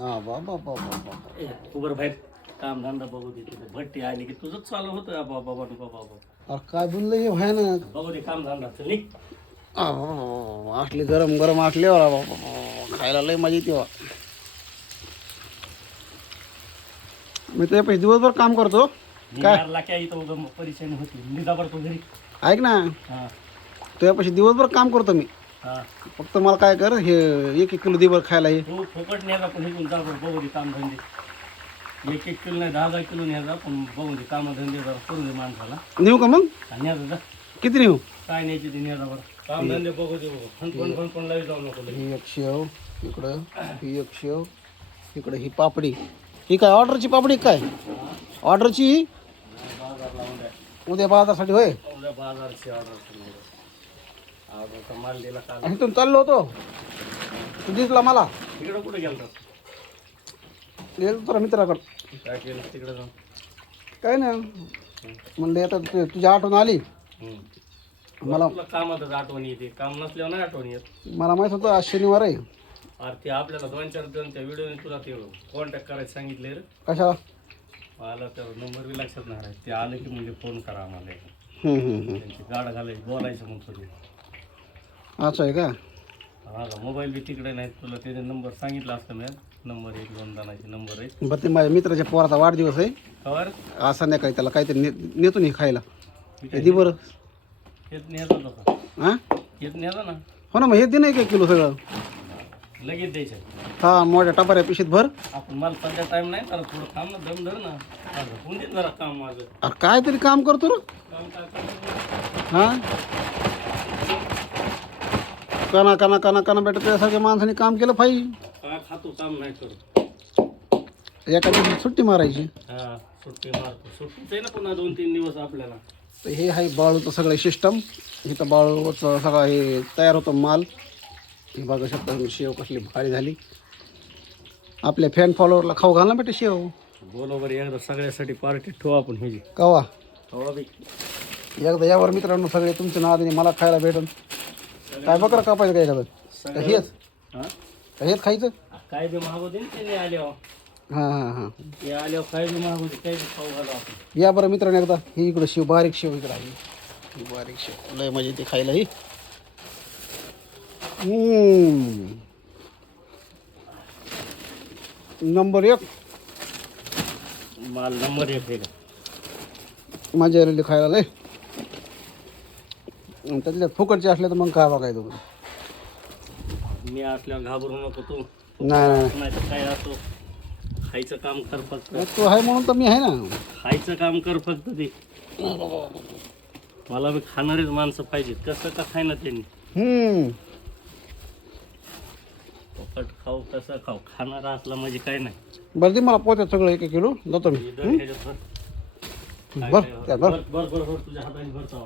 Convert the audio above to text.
हा बाबा बाबा बाबा ए, तू बरं बाहेर. काम धंदा बघू दे भट्टी आली की तुझंच चालू होतं. बाबा बाबा बाबा बाबा. अरे काय बोललं हे भयानक? बघू दे काम धंदा चल निघ. आ, बाबा, असली गरम गरम असले बाबा बाबा, खायला लय मजा येते बा. मी तुझ्या दिवसभर काम करतो. निघाला काय? इथं परेशानी होती. निघा बरं तू घरी. ऐक ना. हा. तुझ्यापाशी दिवसभर काम करतो मी. हा फक्त मला काय कर हे एक एक किलो दिवस खायला हे तू फुकट न्यायचा पण इथून जा बरं बघू दे काम धंदे. एक एक किलो नाही दहा दहा किलो न्यायचा पण बघू दे काम धंदे जरा करून दे माणसाला. नेऊ का मग? आणि न्यायचा जा. किती नेऊ? काय न्यायची ते न्यायचा बरं. काम धंदे बघू दे बघू. फण लावी जाऊ नको लई. ही एक शेव इकडं ही एक शेव इकडं ही पापडी. ही काय ऑर्डरची पापडी काय? ऑर्डरची? बाजार लावून द्या. उद्या बाजारासाठी होय? उद्या बाजारची ऑर्डर माल दिला काल आणि इथून चाललो होतो. तू दिसला मला. तिकडं कुठे गेलता? गेलो तुला मित्राकडं. काय केलं? तिकडे जाऊन. काय नाही. म्हणलं आता तु- तुझी आठवण आली. मला तुला कामातच आठवण येते. काम नसल्यावर नाही आठवण येत. मला माहीत होतं आज शनिवार आहे. अरे ते आपल्याला दोन चार दोन त्या व्हिडिओने तुला ते कॉन्टॅक्ट करायचं सांगितले रे. कशाला? मला त्या नंबर बी लक्षात नाही राहत. ते आलं की म्हणजे फोन करा आम्हाला. एकदा. हम्म, हम्म, हम्म. त्यांची गाड घालायची बोलायचं मग तुझे असं आहे का? माझा मोबाईल बी तिकडे नाही. तुला त्याचे नंबर सांगितलं असतं मी. नंबर एक दोन जणांचे नंबर आहे बरं ते माझ्या मित्राच्या पोराचा वाढदिवस आहे. खबर आज संध्याकाळी त्याला काहीतरी ने नेतो नाही खायला. हे दे बरं. होतं का हां हेच न्यायचं ना. हो ना मग हे दे नाही एक किलो सगळं. लगेच द्यायचं. हा मोठ्या टपाऱ्या पिशीत भर. आपण मला सध्या टाइम नाही तर थोडं काम ना दम धर ना. होऊन दे जरा काम माझं. अरे काहीतरी काम करतो रे काम काय हा? कना कना कना कना बेटा त्यासारख्या माणसाने काम केलं पाहिजे काय खातो काम नाही करू. एका दिवशी सुट्टी मारायची. हा सुट्टी मारतो. सुट्टीच आहे ना पुन्हा दोन तीन दिवस आपल्याला. तर हे आहे बाळूचं सगळं सिस्टम इथं बाळूचं सगळं हे तयार होतं माल. हे बघू शकता शेव कसली भारी झाली. आपल्या फॅन फॉलोअरला खाऊ घाल ना बेटा शेव. बरोबर एकदा सगळ्यासाठी पार्टी ठेवू आपण ह्याची कवा? एकदा यावर मित्रांनो सगळे तुमच्या नावाने मला खायला भेटन. काय बकरा कापायचं काय एखादं? का हेच? हा? का हेच खायचं? काय बी मागू दे ना त्यांनी आल्यावर. हां हां हां. ते आल्यावर काय बी मागू दे काय बी खाऊ घालू आपण. या बरं मित्रांनो एकदा. ही इकडं शेव बारीक शेव इकडं आहे. ही बारीक शेव. लय मजा येते खायला ही. हम्म. नंबर एक. माल नंबर एक आहे का? मजा आलेली खायला लय. आणि त्यातल्या फुकटचे असले तर मग काय बघायचं तुम्ही? मी असल्यावर घाबरू नको तू. नाही नाही नाही. तर काय असो. खायचं काम कर फक्त. नाही. तू आहे म्हणून तर मी आहे ना. खायचं काम कर फक्त ते. मला बी खाणारेच माणसं पाहिजेत. कसं का खायना त्यांनी? हम्म. फुकट खाऊ कसं खाऊ? खाणारा असला म्हणजे काय नाही. बरं दे मला पोत्यात सगळं एक एक किलो. जातो मी. हे दर ह्याच्यात भर. काय बरं काय त्या भर बरं भर भर भर तुझ्या हाताने भरता.